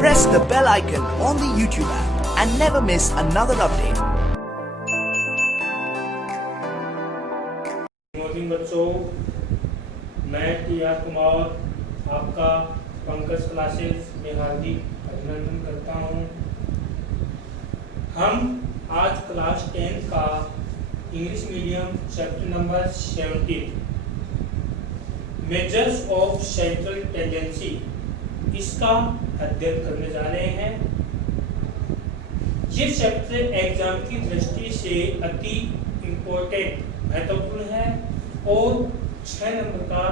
press the bell icon on the YouTube app and never miss another update. Morning बच्चों, मैं TR. Kumar आपका Pankaj classes में हार्दिक अभिनंदन करता हूं। हम आज क्लास 10 का English medium chapter number 17 measures of central tendency इसका अध्ययन करने जा रहे हैं। ये चैप्टर एग्जाम की दृष्टि से अति इम्पोर्टेंट महत्वपूर्ण है और 6 नंबर का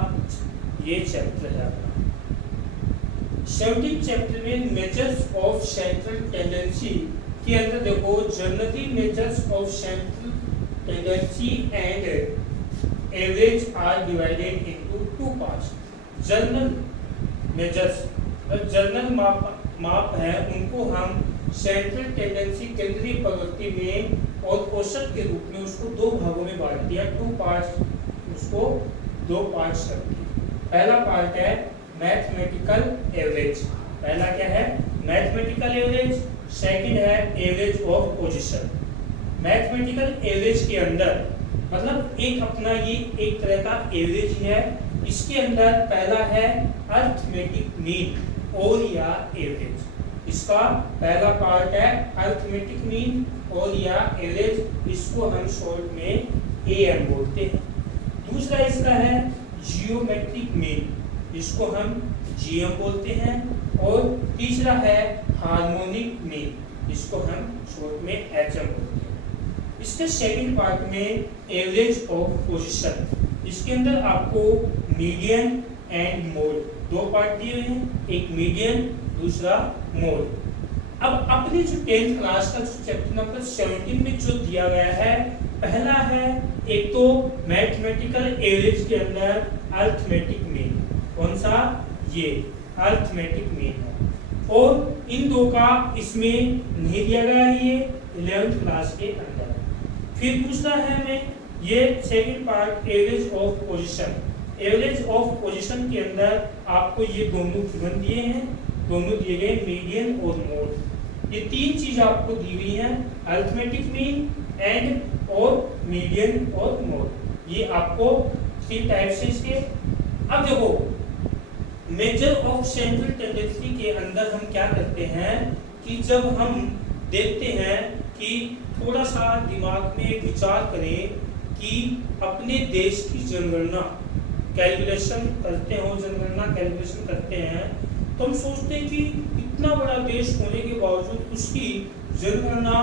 ये चैप्टर है अपना। 17 चैप्टर में मेजर्स ऑफ सेंट्रल टेंडेंसी के अंदर देखो, generally measures of central tendency and average are divided into 2 parts. General measures general माप है, उनको हम सेंट्रल टेंडेंसी केंद्रीय प्रवृत्ति में और औसत के रूप में उसको 2 भागों में बांट दिया, 2 पार्ट्स, उसको 2 पार्ट्स कर दिए। पहला पार्ट है मैथमेटिकल एवरेज। पहला क्या है? Mathematical average. सेकंड है average of position. Mathematical average के अंदर मतलब एक अपना ये एक तरह का एवरेज है। इसके अंदर पहला है अरिथमेटिक मीन और या एवरेज। इसका पहला पार्ट है अरिथमेटिक मीन और या एवरेज, इसको हम शॉर्ट में एएम बोलते हैं। दूसरा इसका है जियोमेट्रिक मीन, इसको हम जीएम बोलते हैं। और तीसरा है हार्मोनिक मीन, इसको हम शॉर्ट में एचएम बोलते हैं। इसके सेकंड पार्ट में एवरेज ऑफ पोजीशन, इसके अंदर आपको मीडियन एंड मोड 2 पार्ट दिए हुए हैं, एक मीडियन दूसरा मोड। अब अपनी जो 10th क्लास का चैप्टर नंबर 17 में जो दिया गया है, पहला है एक तो मैथमेटिकल एवरेज के अंदर अरिथमेटिक मीन। कौन सा? ये अरिथमेटिक मीन है और इन 2 का इसमें नहीं दिया गया है, ये 11th क्लास के अंदर। फिर दूसरा है में ये second part average of position. Average of position के अंदर आपको ये दोनों गिवन दिए हैं, दोनों दिए गए मीडियन और मोड। ये 3 चीज आपको दी हुई है, अरिथमेटिक मीन एंड और मीडियन और मोड। ये आपको 3 टाइप से इसके। अब देखो, मेजर ऑफ सेंट्रल टेंडेंसी के अंदर हम क्या करते हैं कि जब हम देखते हैं कि थोड़ा सा दिमाग में विचार करें कि अपने देश की जनगणना कैलकुलेशन करते हो, जनगणना कैलकुलेशन करते हैं, तो हम सोचते हैं कि इतना बड़ा देश होने के बावजूद उसकी जनगणना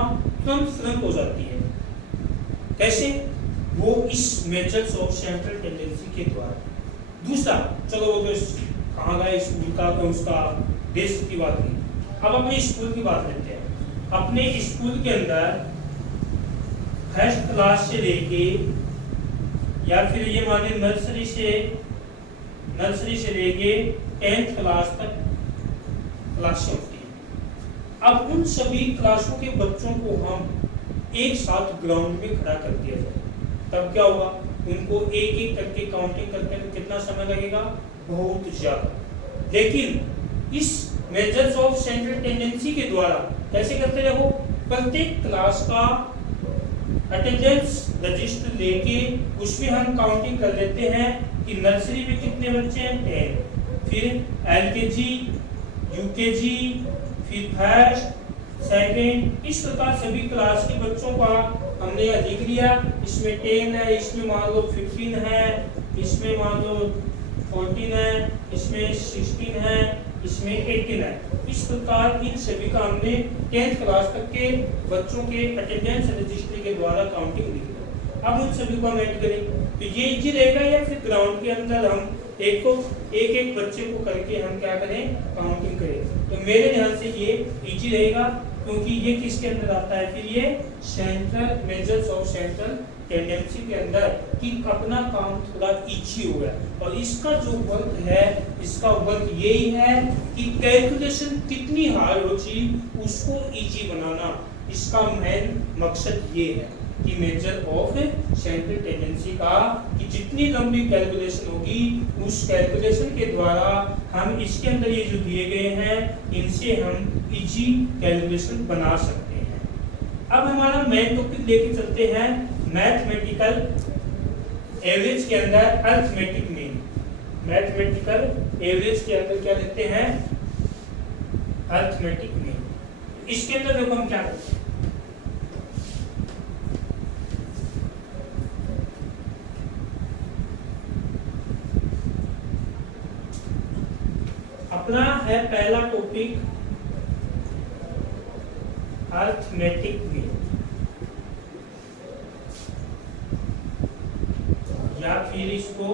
तुरंत हो जाती है। कैसे? वो इस मेजर्स ऑफ सेंट्रल टेंडेंसी के द्वारा। दूसरा, चलो वो तो कहाँ गए स्कूल का, तो उसका देश की बात नहीं, अब अपने स्कूल की बात लेते हैं। अपने स्कूल के अंदर फर्स्ट क्लास से लेके या फिर ये माने नर्सरी से लेके 10th क्लास तक क्लासें होती है। अब उन सभी क्लासों के बच्चों को हम एक साथ ग्राउंड में खड़ा कर दिया जाए, तब क्या होगा? उनको एक एक करके काउंटिंग करते हैं, तो कितना समय लगेगा? बहुत ज्यादा। लेकिन इस मेजर्स ऑफ सेंट्रल टेंडेंसी के द्वारा कैसे करते रहो, प्रत्येक क्लास का अटेंडेंस रजिस्टर लेके उसमें हम काउंटिंग कर लेते हैं कि नर्सरी में कितने बच्चे हैं, 10, फिर एलकेजी, यूकेजी, फिर फर्स्ट, सेकंड, इस प्रकार सभी क्लास के बच्चों का हमने यह लिख लिया। इसमें 10 है, इसमें मान लो 15 है, इसमें मान लो 14 है, इसमें 16 है, इसमें 18 है। इस प्रकार इन सभी का हमने 10th क्लास तक के बच्चों के अटेंडेंस रजिस्ट्री के द्वारा काउंटिंग ली। अब उन सभी को हम ऐड करें तो ये इजी रहेगा, या फिर ग्राउंड के अंदर हम एक बच्चे को करके हम क्या करें, काउंटिंग करें। तो मेरे ध्यान से ये इजी रहेगा, क्योंकि ये किसके अंदर आता है? फिर ये central measures of central tendency के अंदर कि अपना काम थोड़ा इजी होगा। और इसका जो वर्क है, इसका वर्क यही है कि कैलकुलेशन कितनी हार्ड होती उसको इजी बनाना, इसका मेन मकसद ये है कि मेजर ऑफ सेंट्रल टेंडेंसी का कि जितनी लंबी कैलकुलेशन होगी उस कैलकुलेशन के द्वारा हम हम इसके अंदर ये जो दिए गए हैं इनसे हम इजी कैलकुलेशन बना सकते हैं। अब हमारा मेन टॉपिक लेके चलते हैं मैथमेटिकल एवरेज के अंदर अरिथमेटिक मीन। मैथमेटिकल एवरेज के अंदर क्या देखते हैं, अरिथमेटिक मीन। इसके अंदर देखो हम क्या करते हैं, अपना है पहला टॉपिक अरिथमेटिक मीन, या फिर इसको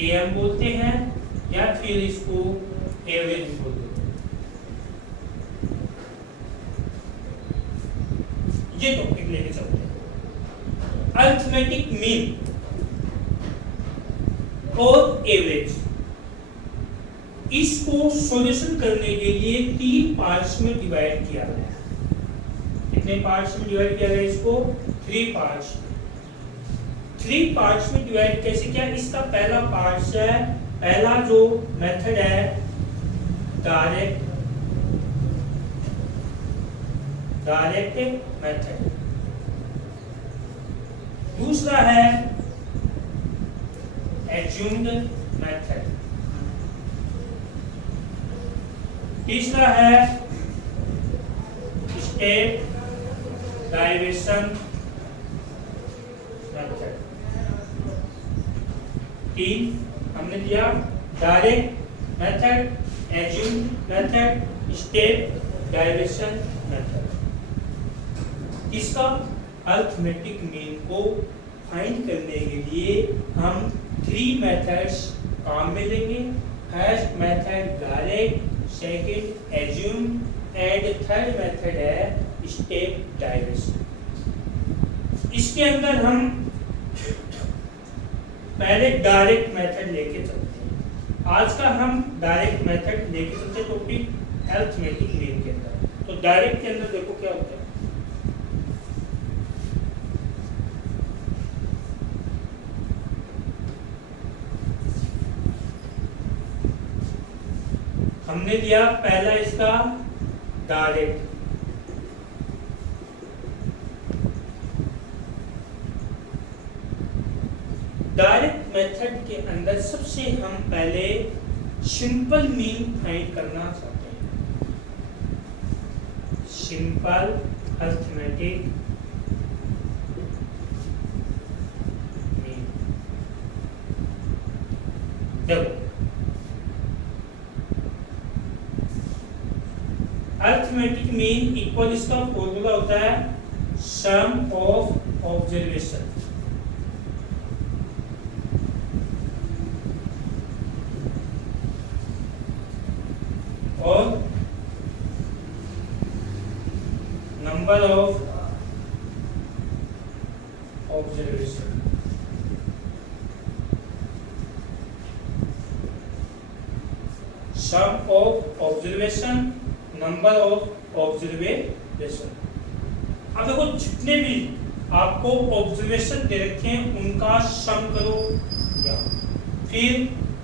एम बोलते हैं या फिर इसको एवरेज बोलते हैं। ये टॉपिक लेके चलते हैं अरिथमेटिक मीन और एवरेज। इसको सॉल्यूशन करने के लिए 3 पार्ट्स में डिवाइड किया गया है। कितने पार्ट्स में डिवाइड किया गया इसको? 3 पार्ट्स। 3 पार्ट्स में डिवाइड कैसे किया? इसका पहला पार्ट है, पहला जो मेथड है डायरेक्ट मेथड। दूसरा है एज्यूम्ड मेथड। तीसरा है स्टेप डाइविएशन मेथड। 3 हमने दिया, direct method, assumed method, step deviation method. इसका अरिथमेटिक मीन को फाइंड करने के लिए हम 3 मेथड्स काम में लेंगे। First method direct, second assume and third method है स्टेप डाइविएशन। इसके अंदर हम पहले डायरेक्ट मेथड लेके चलते हैं। आज का हम डायरेक्ट मेथड लेके चलते हैं टॉपिक अरिथमेटिक मीन के अंदर। तो डायरेक्ट के अंदर देखो क्या होता है, हमने दिया पहला इसका डायरेक्ट। डायरेक्ट मेथड के अंदर सबसे हम पहले सिंपल मीन फाइंड करना चाहते हैं। Simple arithmetic mean. देखो अरिथमेटिक मीन इक्वल, इसका फॉर्मूला होता है सम ऑफ ऑब्जर्वेशन और number of observation. Sum of observation, number of observation. अब देखो जितने भी आपको ऑब्जर्वेशन दे रखे हैं उनका सम करो, या फिर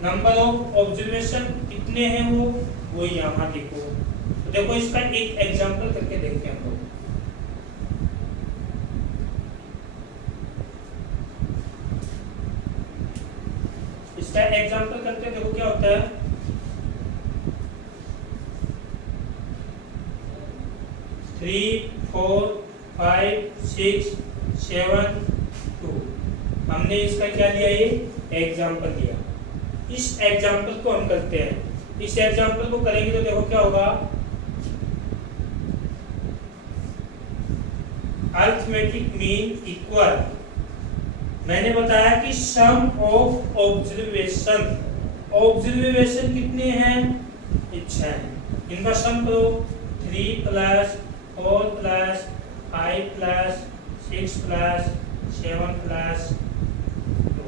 नंबर ऑफ ऑब्जर्वेशन कितने हैं वो यहाँ लिखो। तो देखो इसका एक एग्जांपल करके देखते हैं हम लोग। इसका एग्जांपल करते हैं, देखो क्या होता है। 3, 4, 5, 6, 7, 2। हमने इसका क्या लिया, ये एग्जाम्पल लिया। इस एग्जाम्पल को हम करते हैं। इस एग्जाम्पल को करेंगे तो देखो क्या होगा, अरिथमेटिक मीन इक्वल, मैंने बताया कि सम ऑफ ऑब्जर्वेशन। ऑब्जर्वेशन कितने हैं? 6 हैं। इनका सम करो, 3 plus 4 plus 5 plus 6 plus 7 plus 2,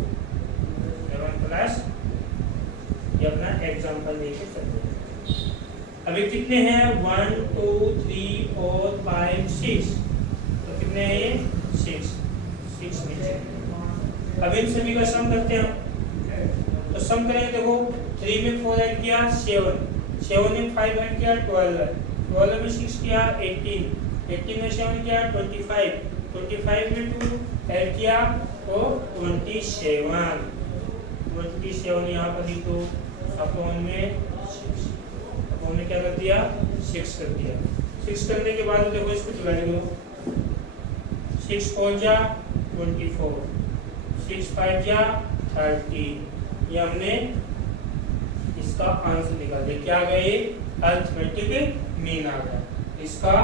7 plus, ये अपना एग्जाम्पल लेके चलते हैं। अभी कितने हैं? 1 2 3 4 5 6। तो कितने हैं ये? 6 नीचे। अब इन सभी का सम करते हैं। तो सम करेंगे, देखो 3 में 4 ऐड किया 7, 7 में 5 ऐड किया 12, 12 में 6 किया 18, 18 में 7 किया 25, 25 में 2 ऐड किया तो 27, 27 यहाँ पर लिख दो, अपॉन में 6, अपॉन में क्या कर दिया 6 कर दिया। 6 करने के बाद देखो इसको डिवाइड करो, 6 4 जा 24, 6 5 जा 30, ये हमने इसका आंसर निकाल दिया। क्या आ गया ये अरिथमेटिक मीन आ गया। इसका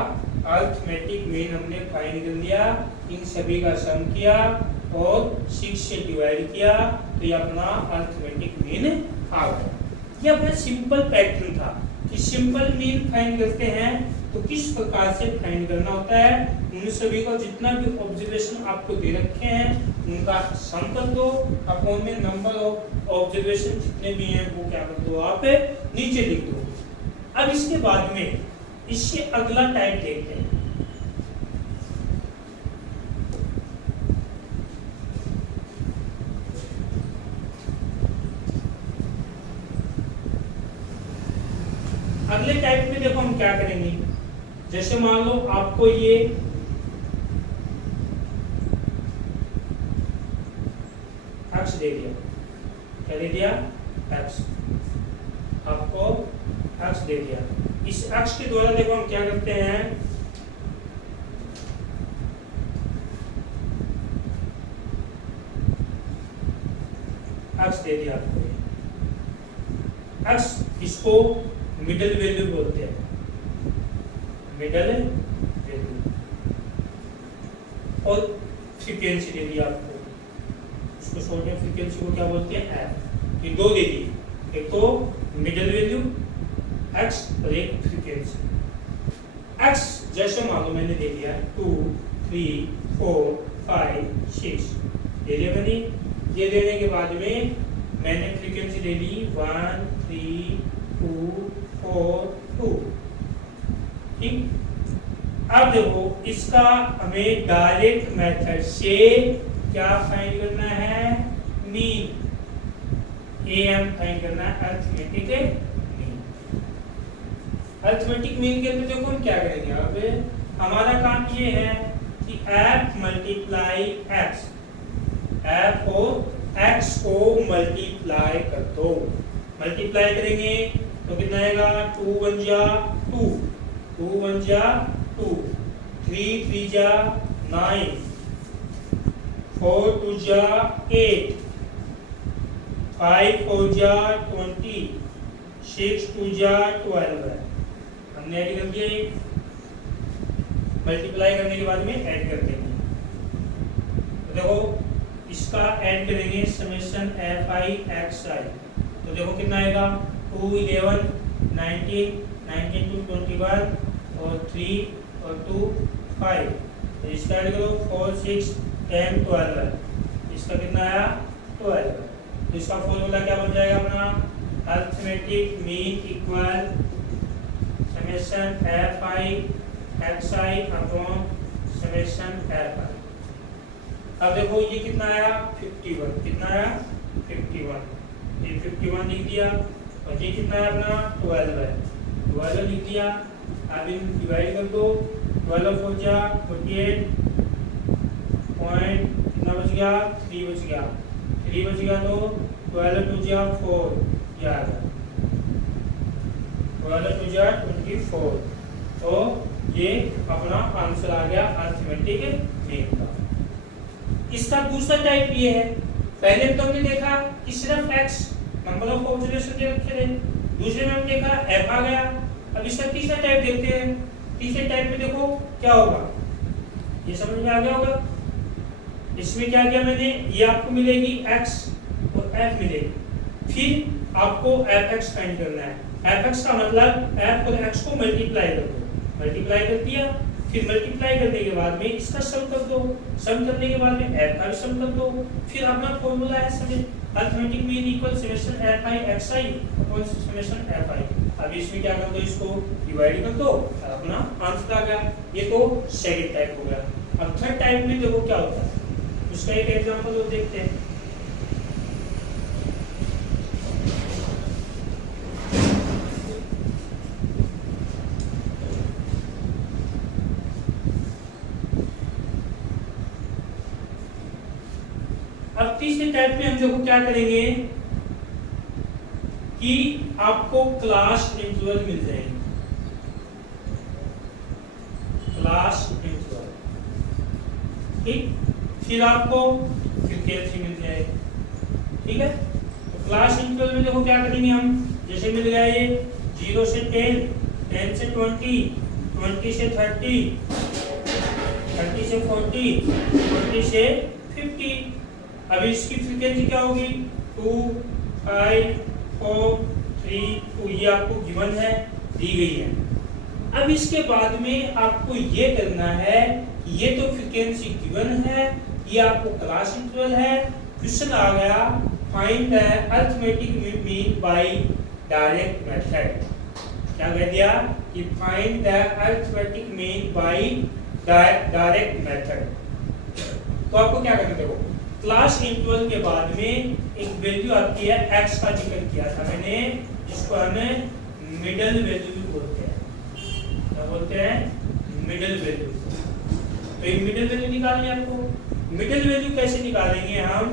अरिथमेटिक मीन हमने फाइंड कर लिया, इन सभी का सम किया और 6 से डिवाइड किया तो ये अपना अरिथमेटिक मीन आ गया। ये अपना सिंपल पैटर्न था कि सिंपल मीन फाइंड करते हैं तो किस प्रकार से फाइंड करना होता है। उन सभी का जितना भी ऑब्जर्वेशन आपको दे रखे हैं उनका सम कर दो, अपॉन में नंबर ऑफ ऑब्जर्वेशन जितने भी हैं वो क्या कर दो आप नीचे लिख दो। अब इसके बाद में इससे अगला टाइप देखते हैं। अगले टाइप में देखो हम क्या करेंगे, जैसे मान लो आपको ये एक्स दे दिया, क्या दे दिया एक्स, आपको एक्स दे दिया। इस एक्स के द्वारा देखो हम क्या करते हैं, एक्स दे दिया आपको, एक्स इसको मिडल वैल्यू बोलते हैं, मिडल वैल्यू, और फ्रीक्वेंसी दे दी आपको, इसको शॉर्ट में फ्रीक्वेंसी को क्या बोलते हैं एफ। ये दो दे दी, एक तो मिडल वैल्यू एक्स और एक फ्रीक्वेंसी। एक्स जैसे मान लो मैंने दे दिया 2 3 4 5 6 दे दिया मैंने। ये देने के बाद में मैंने फ्रीक्वेंसी दे दी 1 3 2 4 2, ठीक। अब देखो इसका हमें डायरेक्ट मेथड से क्या फाइंड करना है, मीन, एम फाइंड करना है, अरिथमेटिक मीन। अरिथमेटिक मीन के अंदर देखो हम क्या करेंगे, अब हमारा काम ये है कि एफ मल्टीप्लाई एक्स, एफ और एक्स को मल्टीप्लाई कर दो। मल्टीप्लाई करेंगे तो कितना आएगा, 2 1 जा 2, 2 1 जा 2, 3 3 जा 9, 4 2 जा 8, 5 4 जा 20, 6 2 जा 12 है। हमने ऐड कर दिया, मल्टीप्लाई करने के बाद में ऐड कर देंगे। तो देखो इसका ऐड करेंगे समेशन एफ आई एक्स आई, तो देखो कितना आएगा, 2 11 19 19 2 21 और 3 और 2 5, तो इसका ऐड करो 4 6 10 12, इसका कितना आया 12। तो इसका फॉर्मूला क्या बन जाएगा अपना, arithmetic mean equal summation F I x I upon summation F I. अब देखो ये कितना आया 51, कितना आया 51, ये 51 लिख दिया, और ये कितना है अपना 12 है, 12 लिख दिया। अब इन डिवाइड कर दो, 12 4 जा 48 पॉइंट कितना बच गया 3 बच गया, 3 बच गया तो 12 2 जा 4, ये आ गया 12 2 जा 24। तो ये अपना आंसर आ गया अरिथमेटिक मीन का। इसका दूसरा टाइप ये है, पहले तो हमने देखा कि सिर्फ एक्स नंबर ऑफ ऑब्जर्वेशन दे रखे थे, दूसरे में हमने देखा एफ आ गया। अब इसका तीसरा टाइप देखते हैं। तीसरे टाइप में देखो क्या होगा, ये समझ में आ गया होगा। इसमें क्या किया मैंने, ये आपको मिलेगी एक्स और एफ मिलेगी, फिर आपको एफ एक्स फाइंड करना है। एफ एक्स का मतलब एफ और एक्स को मल्टीप्लाई कर दो, मल्टीप्लाई कर दिया, फिर मल्टीप्लाई करने के बाद में इसका सम कर दो, सम करने के बाद में एफ का भी सम कर दो। फिर अपना फॉर्मूला है arithmetic mean equal summation F I x I upon summation F I. अब इसमें क्या कर दो, इसको डिवाइड कर दो और अपना आंसर आ गया। ये तो सेकंड टाइप हो गया। अब थर्ड टाइप में देखो क्या होता है, उसका एक एग्जांपल और देखते हैं। तीसरे टाइप में हम देखो क्या करेंगे कि आपको क्लास इंटरवल मिल जाएंगे, क्लास इंटरवल, ठीक। फिर आपको फ्रीक्वेंसी मिल जाएगी, ठीक है। तो क्लास इंटरवल में देखो क्या करेंगे हम, जैसे मिल गया ये 0 से 10, 10 से 20, 20 से 30, 30 से 40, 40 से 50। अब इसकी फ्रीक्वेंसी क्या होगी, 2, 5, 4, 3, 2, ये आपको गिवन है, दी गई है। अब इसके बाद में आपको ये करना है, ये तो फ्रीक्वेंसी गिवन है, ये आपको क्लास इंटरवल है। क्वेश्चन आ गया find the arithmetic mean by direct method. क्या कह दिया कि find the arithmetic mean by direct method. तो आपको क्या करना, देखो क्लास इंटरवल के बाद में एक वैल्यू आती है x का जिक्र किया था मैंने, जिसको हमें मिडल वैल्यू भी बोलते हैं। क्या बोलते हैं, मिडल वैल्यू। तो ये मिडल वैल्यू निकालनी है आपको। मिडल वैल्यू कैसे निकालेंगे हम,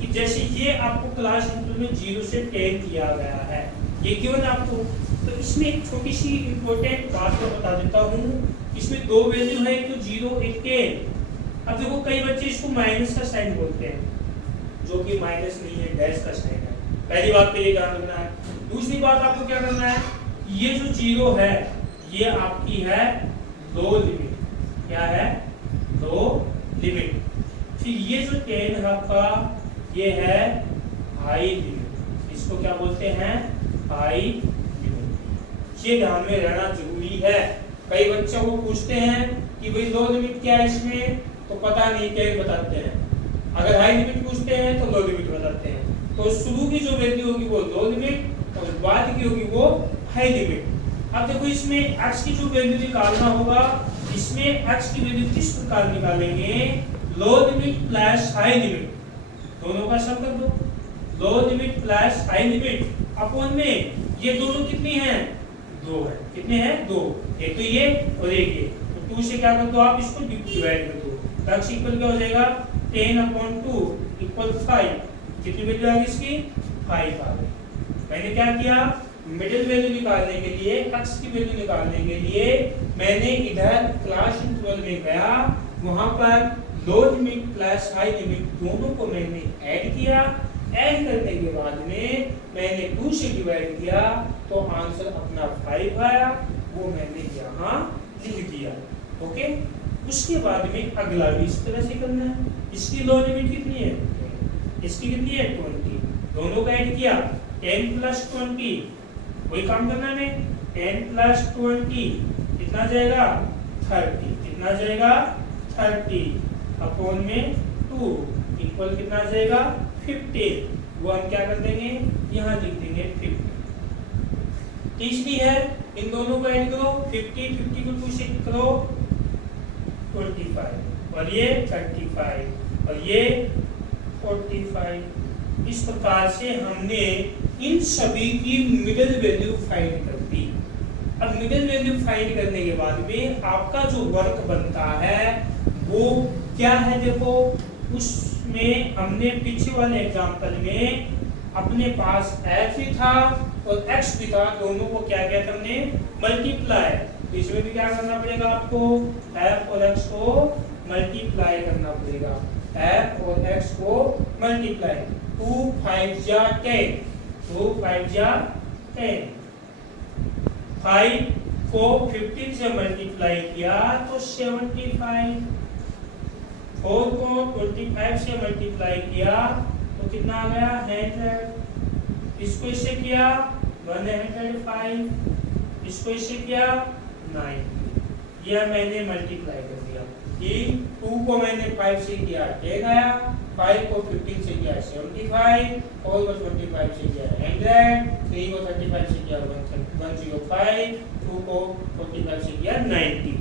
कि जैसे ये आपको क्लास इंटरवल में 0 से 10 दिया गया है, ये गिवन आपको। तो इसमें एक छोटी सी इंपॉर्टेंट बात को बता देता हूँ, इसमें दो वैल्यू है, एक तो 0 एक 10। अब देखो कई बच्चे इसको माइनस का साइन बोलते हैं, जो कि माइनस नहीं है, डैश का साइन है। पहली बात तो ये ध्यान रखना है। दूसरी बात आपको क्या करना है, ये जो 0 है ये आपकी है लो लिमिट। क्या है, लो लिमिट। फिर ये जो 10 है आपका, ये है हाई लिमिट। इसको क्या बोलते हैं, हाई लिमिट। ये ध्यान में रहना जरूरी है। कई बच्चों को पूछते हैं कि भाई लो लिमिट क्या है इसमें, तो पता नहीं, क्या बताते हैं। अगर हाई लिमिट पूछते हैं तो लो लिमिट बताते हैं। तो शुरू की जो वैल्यू होगी वो लो लिमिट, और बाद की होगी वो हाई लिमिट। अब देखो इसमें x की जो वैल्यू निकालना होगा, इसमें x की वैल्यू किस प्रकार निकालेंगे, low limit plus high limit, दोनों का सम कर दो। Low limit plus high limit upon में ये दोनों कितनी हैं, 2 है। कितने हैं, 2। एक तो ये और एक ये, तो 2 से क्या कर दो आप, इसको डिवाइड कर दो। x इक्वल क्या हो जाएगा, 10/2 इक्वल 5। कितनी वैल्यू आएगी इसकी, 5 आ गई। मैंने क्या किया, मिडिल वैल्यू निकालने के लिए, x की वैल्यू निकालने के लिए मैंने इधर क्लास इंटरवल में गया, वहां पर लो लिमिट प्लस हाई लिमिट दोनों को मैंने ऐड किया। ऐड करने के बाद में मैंने 2 से डिवाइड किया, तो आंसर अपना 5 आया, वो मैंने यहाँ लिख दिया। ओके, उसके बाद में अगला भी इस तरह से करना है। इसकी लो लिमिट कितनी है, इसकी कितनी है, 20। दोनों का ऐड किया, 10 + 20, कोई काम करना है। 10 + 20 कितना जाएगा, 30। कितना जाएगा, 30 अपॉन में 2 इक्वल कितना जाएगा, 50। वो हम क्या कर देंगे, यहाँ लिख देंगे 50। तीसरी है, इन दोनों को ऐड करो, 50 50 को 2 से करो 25, और ये 35, और ये 45। इस प्रकार से हमने इन सभी की मिडिल वैल्यू फाइंड कर दी। अब मिडिल वैल्यू फाइंड करने के बाद में आपका जो वर्क बनता है वो क्या है, देखो उसमें हमने पीछे वाले एग्जांपल में अपने पास f भी था और x भी था, दोनों को क्या किया था हमने, मल्टीप्लाई। तो इसमें भी क्या करना पड़ेगा आपको, f और x को मल्टीप्लाई करना पड़ेगा। f और x को मल्टीप्लाई, 2 5 जा 10, 2 5 जा 10। 5 को 15 से मल्टीप्लाई किया तो 75। 4 को 25 से मल्टीप्लाई किया तो कितना आ गया, 100। इसको इससे किया 105, इसको इससे किया 90। यह मैंने मल्टीप्लाई कर दिया कि 2 को मैंने 5 से किया 10 आया, 5 को 15 से किया 75, 4 को 25 से किया 100, 3 को 35 से किया 105, 2 को 45 से किया 90।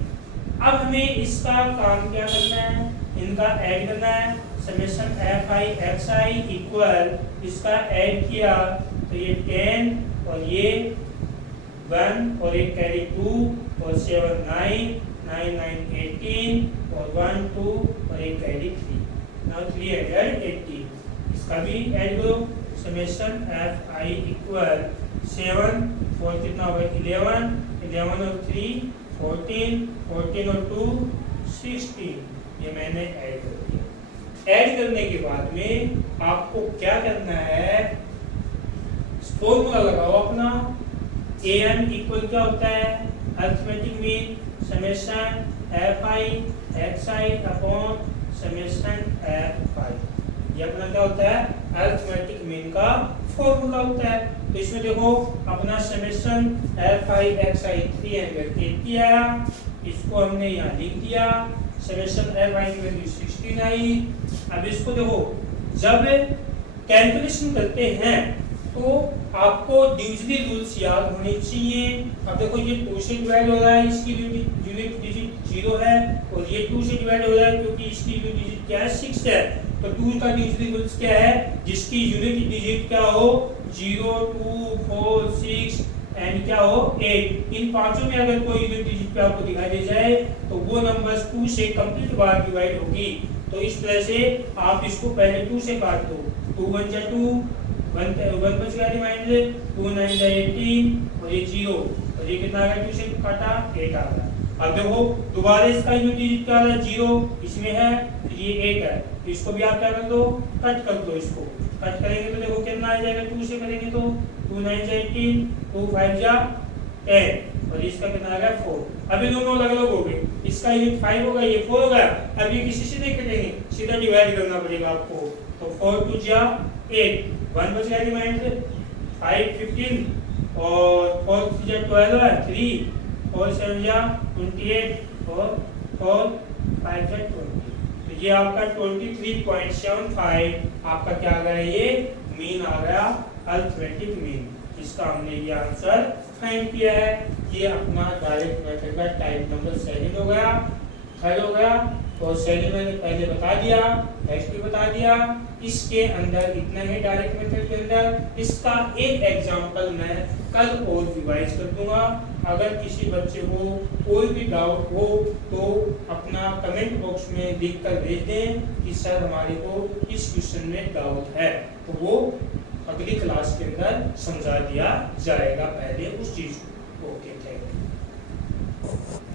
अब हमें इसका काम क्या करना है, इनका ऐड करना है। समेशन fi xi इक्वल, इसका ऐड किया तो ये 10 और ये 1 और एक कैरी 2 और 7 9, 9 9 18 और 1 2 और एक कैरी 3। नाउ 380। अभी ऐड करो समेशन एफ आई इक्वल 7 4 कितना होगा 11 11 और 3 14 14 और 2 16 ये मैंने ऐड कर दिया। ऐड करने के बाद में आपको क्या करना है, फॉर्मूला लगाओ अपना। ए एन इक्वल क्या होता है arithmetic mean summation F I x I upon summation F I, ये अपना क्या होता है अरिथमेटिक मीन का फॉर्मूला होता है। तो इसमें देखो अपना समेशन एफ आई एक्स आई 380 आया, इसको हमने यहाँ लिख दिया। समेशन एफ आई की वैल्यू 16 आई। अब इसको देखो जब कैलकुलेशन करते हैं तो आपको डिविजन रूल्स याद होने चाहिए। अब देखो ये 2 से डिवाइड हो रहा है, इसकी यूनिट डिजिट 0 है, और ये 2 से डिवाइड हो रहा है क्योंकि इसकी यूनिट डिजिट क्या है 6 है। तो 2 का डिविजन रूल्स क्या है, जिसकी यूनिट डिजिट क्या हो 0 2 4 6 एंड क्या हो 8। इन पांचों में अगर कोई यूनिट डिजिट पे आपको दिखाई दे जाए तो वो नंबर्स 2 से कंप्लीट बार डिवाइड होगी। तो इस तरह से आप इसको पहले 2 से काट दो, 2 1 जा 2 1 बच गया रिमाइंडर, 2 9 जा 18 और ये 0, और ये कितना आ गया 2 से काटा 8 आ गया। अब देखो दोबारा इसका यूनिट डिजिट क्या आ रहा है 0, इसमें है तो ये 8 है, तो इसको भी आप क्या कर दो कट कर दो। इसको कट करेंगे तो देखो कितना आ जाएगा, 2 से करेंगे तो 2 9 जा 18 2 5 जा 10 और इसका कितना आ गया 4। अभी दोनों अलग अलग हो गए, इसका यूनिट 5 होगा ये 4 होगा। अब ये किसी से नहीं कटेंगे, सीधा डिवाइड करना पड़ेगा आपको। तो 4 2 जा 8 1 बच गया रिमाइंडर 5 15 और 4 3 जा 12 है 3 और 7 जा 28 और 4 5 जा 20। तो ये आपका 23.75 आपका क्या आ गया, ये मीन आ गया अरिथमेटिक मीन, जिसका हमने ये आंसर फाइंड किया है। ये अपना डायरेक्ट मेथड का टाइप नंबर 7 हो गया, 3rd हो गया। और 7 मैंने पहले बता दिया, नेक्स्ट भी बता दिया। इसके अंदर इतना ही डायरेक्ट मेथड के अंदर। इसका एक एग्जांपल मैं कल और रिवाइज कर दूंगा। अगर किसी बच्चे को कोई भी डाउट हो तो अपना कमेंट बॉक्स में लिख कर भेज दें कि सर हमारे को इस क्वेश्चन में डाउट है, तो वो अगली क्लास के अंदर समझा दिया जाएगा पहले उस चीज को। Okay thank you.